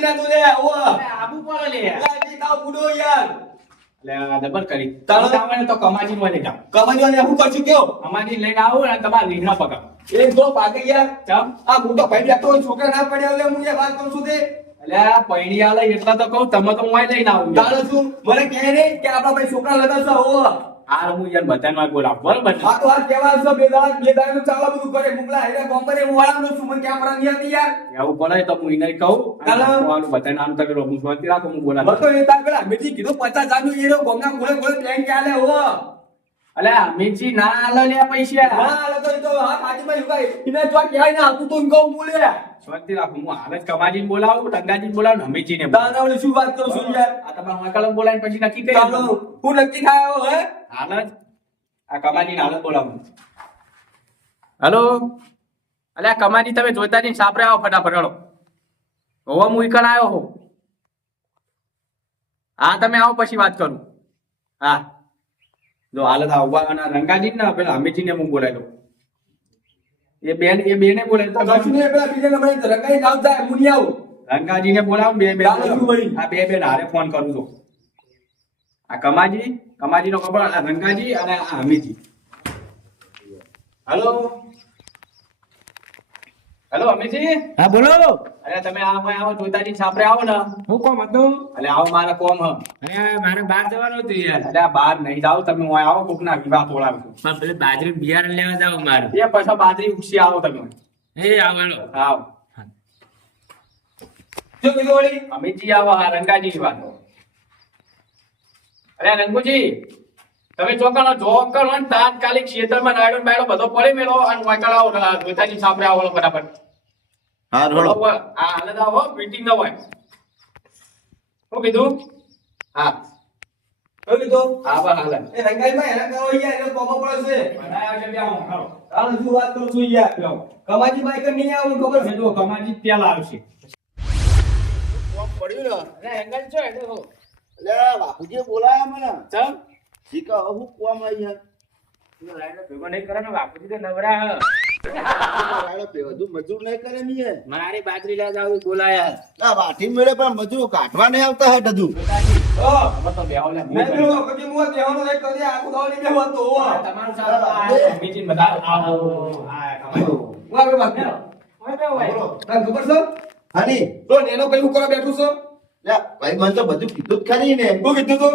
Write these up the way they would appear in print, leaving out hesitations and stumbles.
કમાજી ના તું લે ઓ આબુ પડે લે લે જી તાવ બુડો યાર લે ડબલ કરી તારો તાવને તો કમાજી માં લઈ જાવ કમાજી ને હું કરશું કયો કમાજી લઈને આવો ને તમાર રીંગણા પકડ એક દો પાકે યાર ચમ આ હું તો ભાઈ રાખતો હોય છોકરા ના પડ્યા લે હું એ વાત કરું છું તે અલ્યા પૈણી આલે એટલા તો કહું તમે તો મોય લઈને આવું તારે શું મને કહે ને કે આપડા ભાઈ છોકરા લગાવશો હો હાર હું યાર બધાને બોલાવ બરોબર આ તો આ કેવા છે બે દાડા નું ચાલા બધું કરે મુકલા હેરા કોમ્બરે હું વાળાનો છું મને ક્યાં પર નહીં હતી યાર એવું પડે તો હું એને કહું ચાલો. મારું બધાને આમ તમે હું શાંતિ રાખો હું બોલાવ બતો એ તાર પેલા મેથી કીધું 50,000 નું એરો ગોમના ગોળે ગોળે પ્લેન કે આલે હો અલ્યા અમિતજી ના આલે લે પૈસા હા લતો એ તો હા કાજીમાં યુગાઈ ઇને જો કહેવાય ના તું તો કહું બોલે શાંતિ રાખો હું હાલ જ કમાજીને બોલાવું ટંગાજીને બોલાવું અમિતજીને દાનાવને શું વાત કરું છું યાર આ તમારા વાકડો બોલાવીને પછી નક્કી કરી ચાલો હું નક્કી થાયો હે હાલ જ આ કમાજીને હાલ જ બોલાવું હેલો અલ્યા કમાજી તમે જોઈતા જઈને સાપરે આવો ફટાફટ હળો હોવા હું ઈકણ આવ્યો હો હા તમે આવો પછી વાત કરું હા જો હાલત આવવા અને રંગાજી ને પેલા અમિતજીને હું બોલાવી દઉં એ બેને બોલાવી તો કશું ને પેલા બીજા નંબરે રંગાઈ જાવ જાય હું નહીં આવું રંગાજીને બોલાવું બે ચાલો, શું વળી? આ બે હારે ફોન કરું છું આ કમાજીનો ખબર આ રંગાજી અને આ અમિતજી હેલો હેલો અમિતજી હા બોલો અરે તમે આવો જોતાજી સાપરે આવો ને હું કોમ હતું એટલે આવો મારા કોમ હ અરે મારે બહાર જવાનું હતું યાર એટલે આ બહાર નહીં જાવ તમે હું આવો કોકના વિવાહ તોડાવું છું પણ પેલી બાજરી બિયારણ લેવા જાવ મારે એ પછી બાજરી ઉગશી આવો તમે એ આવવાનો આવો શું કીધું વળી અમિતજી આવો હા રંગાજી વાત અરે રંગુજી તમે ચોકનો જોબ કરો ને તાત્કાલિક ક્ષેત્રમાં નાયડો બાયડો બધો પડી મેળો અને વાંકળ આવો જોતાજી સાપરે આવો ફટાફટ હા રોડો આ હાલત આવો મીટિંગ ન હોય શું કીધું હા શું કીધું હા બસ હાલ એ રંગાઈમાં હેરાન કરો યાર એને કોમો પડે છે બનાવ્યો છે બે હું ખરો તારે શું વાત કરું છું યાર કમાજી બાઈક નહીં આવું ખબર છે જો કમાજી તેલ આવશે કોમ પડ્યું ને અરે એંગલ છો એટલે હો એટલે બાપુજી બોલાયા મને ચમ શીખા હું કોમ આવી યાર ભેગો નહીં કરે ને બાપુજી તો નવરા હ. રાડો પેવધું મજૂર નહીં કરે મીએ મારી બાજરી લેવા જાવ બોલાયા ના વાઠી મેળે પણ મજૂર કાઢવા નહીં આવતા હે બધું ઓ હવે તો બેહો લે મેં પેલો પછી હું કહેવાનું નહીં કરી આખું દાવાની બેહો તો હો તમારું સારું આ મીટિંગ બધા આવો આ કમાઈ હું આગળ વાત કરું ઓય બે ઓય તને ખબર છે હાની તો નેનો કઈ હું કરવા બેઠું છો લે ભાઈ મને તો બધું કીધું જ ખરી ને શું કીધું તું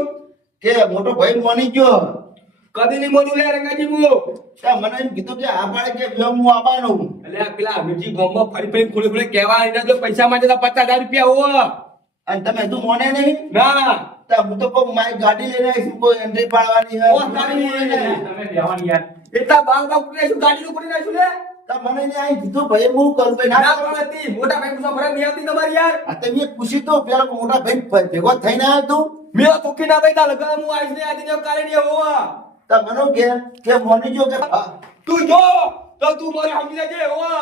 કે મોટો ભાઈ મોની ગયો કદી નહીં મોડું લે રંગાજી હું ત્યાં મને એમ કીધું કે આ પાડે કે વ્યમ હું આવવાનો હું એટલે પેલા અમીરજી ગામમાં ફરી ફરી ખોલે ખોલે કહેવા એના જો પૈસા માટે તો 50,000 રૂપિયા હો અને તમે હજુ મોને નહીં ના તો હું તો કહું મારી ગાડી લઈને આવીશું કોઈ એન્ટ્રી પાડવાની હે ઓ તારી તમે બેહવાની યાર એટલા બાળ કુટે શું ગાડી નું કરી નાખ્યું લે તો મને એને અહીં કીધું ભાઈ હું કરું ભાઈ ના ના પણ હતી મોટા ભાઈ પૂછો ફરક નહીં આવતી તમારી યાર આ તો મેં પૂછી તો પેલા મોટા ભાઈ ભેગો થઈને આવ્યો તું મેરા તોકી ના ભાઈ તા લગા હું આઈસ ને આજે ને કાલે નહીં હોવા તો મને કે મોની જો કે તું જો તો તું મારે સમજી લેજે હોવા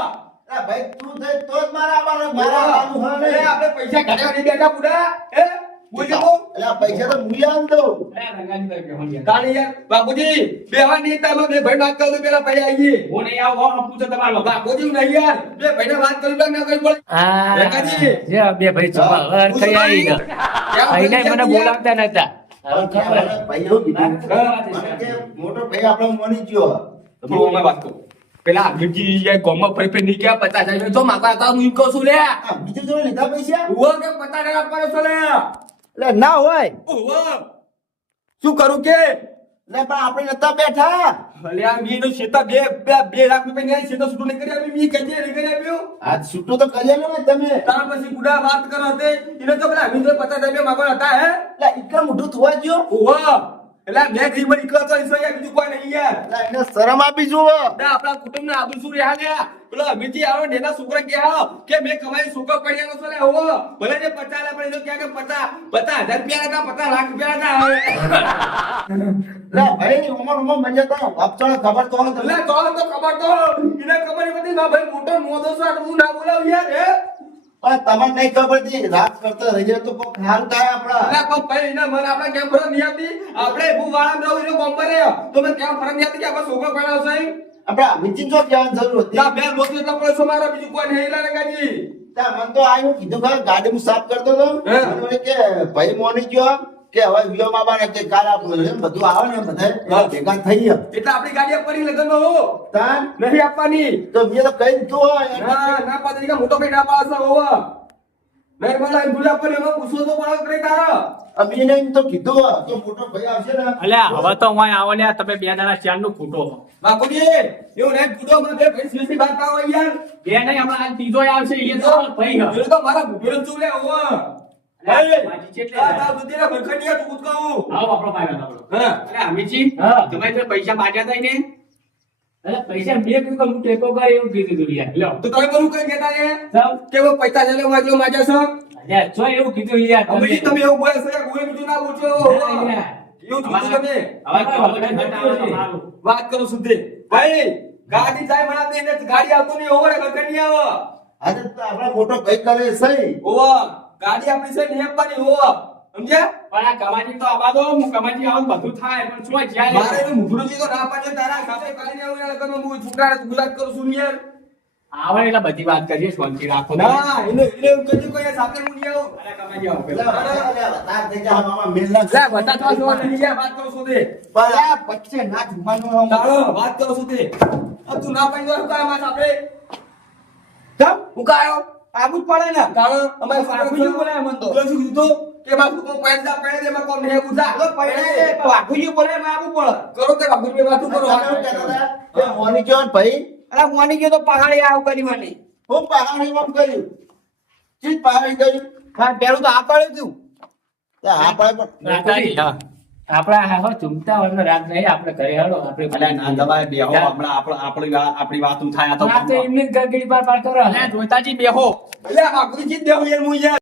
આ ભાઈ તું થઈ તો જ મારા આવવાનું મારા આવવાનું હા અરે ને આપણે પૈસા કાઢવા નહીં બેઠા બુડા હે બોલજો તો એટલે આ પૈસા તો મુયા આમ દઉં અરે રંગાજી તો બેહવાની યાર તાણી યાર બાપુજી બેવા નહીં તમે બે ભાઈ વાત કરો પેલા ભાઈ આવીએ હું નહીં આવો હું પૂછો તમારો બાપુજી નહીં યાર બે ભાઈને વાત કરી ના કરી પડે રંગાજી. જે બે ભાઈ ચમા કઈ આવી ને આઈને મને બોલાવતા નતા ભાઈ એવું કીધું મને કે મોટો ભાઈ આપણો મોની ગયો તો હું વાત કહું પેલા અમીરજી એ ગામમાં ફરી ફરી નહીં ગયા 50,000 તો માગવા હતા હું એમ કહું છું લે આ બીજું જો લીધા પૈસા ઉવો કે 50,000 આપવાનો છો લે એટલે ના હોય ઉવો શું કરું કે એટલે પણ આપણે નતા બેઠા ભલે આ મીનો શેતા બે લાખ રૂપિયા ની શેતા છૂટું નહીં કરી આપી મી કજે નહીં કરી આપ્યો આજ છૂટું તો કરેલું ને તમે તાર પછી ગુડા વાત કરો તે એને તો પેલા અમીર 50,000 માગવા હતા હે એટલે એટલા મોઢું થવા ગયો ઉવો એટલે મેં ગઈ મરી કલા તો ઈસો યાર બીજું કોઈ નહીં યાર એટલે એને શરમ આપી જુઓ ના આપણા કુટુંબ ના આબુ શું રહ્યા ગયા પેલો અમીરજી આવો ને એના છોકરા ગયા કે મેં કમાઈ છોકરો પડ્યાનો છો લે હોવો ભલે ને 50 લા પણ એ તો ક્યાં કે 50,000 રૂપિયા હતા 50 લાખ રૂપિયા હતા હવે એટલે ભાઈ ઉમર મજા તો અપચણ ખબર તો હતો એટલે તો ખબર તો એને ખબર એ બધી ના ભાઈ મોટો મોદો છો આટલું ના બોલાવ યાર હે પણ તમને નહીં ખબર હતી રાત કરતા રહી જાય તો કોક હાલ થાય આપડા અલા કોઈ ભાઈ એને મને આપણે કેમ ફરક નહીં આવતી આપણે હું વાળા રહું એનો કોમ્બર તો મેં કેમ ફરક નહીં આવતી કે આપણે છોકરો પડ્યો છે આપણે અમિતજી જો કહેવાની જરૂર હતી. ત્યાં બે મોકલી એટલા પડે મારા બીજું કોઈ નહીં લા રંગાજી. ત્યાં મને તો આવ્યું કીધું ખરા ગાડી હું સાફ કરતો હતો હે. મને વળી કે ભાઈ મોની ગયો કે હવે વિયો બાબાને કે કાલ આપણું એમ બધું આવે ને બધા ભેગા થઈ ગયા. એટલે આપણી ગાડી આપવાની લગનમાં હો તાન નહીં આપવાની. તો મેં તો કહી દીધું હોય ના ના પાડી કે મોટો કઈ ના પાડે છે હોવા. નહીં મળે એમ ભૂલ આપવાની એમાં પૂછવો તો પડે કરે તારા. અમે એને એમ તો કીધું હોય તો મોટો ભાઈ આવશે ને અલ્યા હવે તો હું આવો લ્યા તમે બે જણા ચાર નું ફૂટો બાપુજી એવું નહીં કૂદો માં બે ભાઈ સીધી વાત આવો યાર. બે નહીં હમણાં હાલ ત્રીજો આવશે એ તો ભાઈ હ. એ તો મારા ભૂપેન ચૂલે હોવા. અલ્યા, માજી ચેટલે આ જાય? તાર સુધીના ભરખડિયા તું કૂદકાવું. આવો આપણો ભાઈ હતો આપણો. હા અરે અમિતજી હા. તમે જે પૈસા માગ્યા હતા ને અરે પૈસા મેં કીધું કે હું ટેકો કરે એવું કીધું તું યાર લ્યો તો તમે બોલું કઈ કહેતા છે સૌ કે वो पैसा ले वाजलो माजा सर અલ્યા જો એવું કીધું યાર અમીજી તમે એવું બોલે છે કોઈ બીજું ના બોલજો ના, યાર. એવું કીધું તમે હવે કેવો છે ઘટાડો તમારો? વાત કરો સુધે ભાઈ ગાડી જાય મણા દે ને ગાડી આવતો નહીં ઓવર ગગન નહીં આવે આજે તો આપણા મોટો ભાઈ કરે સહી ઓવા ગાડી આપણી છે ને આપવાની ઓવા સમજ્યા પણ આ કમાજી તો આવા દો હું કમાજી આવું બધું થાય પણ શું જ્યાં મારે એનું મુઠડુજી તો ના પાડે તારા સાથે કાઢીને આવું ને લગન હું છોકરાને ગુજરાત કરું છું ને યાર આવે એટલે બધી વાત કરીએ શાંતિ રાખો ના એને એવું કીધું કોઈ સાથે હું નહીં આવું અરે કમાજી આવો એટલે પેલા. તાર થઈ જા મામા મિલના લે બતા તો જો નહીં યાર વાત કરો સુધે બલા પક્ષે ના જુમાનો ચાલો વાત કરો સુધે તું ના પાડ્યો શું કામ આ આપણે કેમ હું કાયો આબુ જ પડે ને ચાલો અમારે બાપુજી બોલાય મને તો. શું કીધું કે બાપુ કો પૈસા પડે દે માં કોમ નહીં પૂછા તો પડે દે બાપુજી બોલે મેં આવું પડે કરો તે બાપુ ની વાત કરો એ મોની ગયો ને ભાઈ અરે મોની ગયો તો પહાડી આવું કરી મને હું પહાડી માં કર્યું ચીજ પહાડી કર્યું હા પેલું તો આ પડ્યું તું તો આ પડે પણ રાતાજી, હા. આપડા હા ચૂમતા વર્ષ રાત નહીં આપણે ઘરે હાલો આપણે અલ્યા ના દબાય બેહો હમણાં આપણી વાતું થાય આ તો આ તો એમની જ ગરગડી પાર પાર કરો અલ્યા જોતાજી બેહો એટલે બાપુ ની ચીજ દેવું યાર હું યાર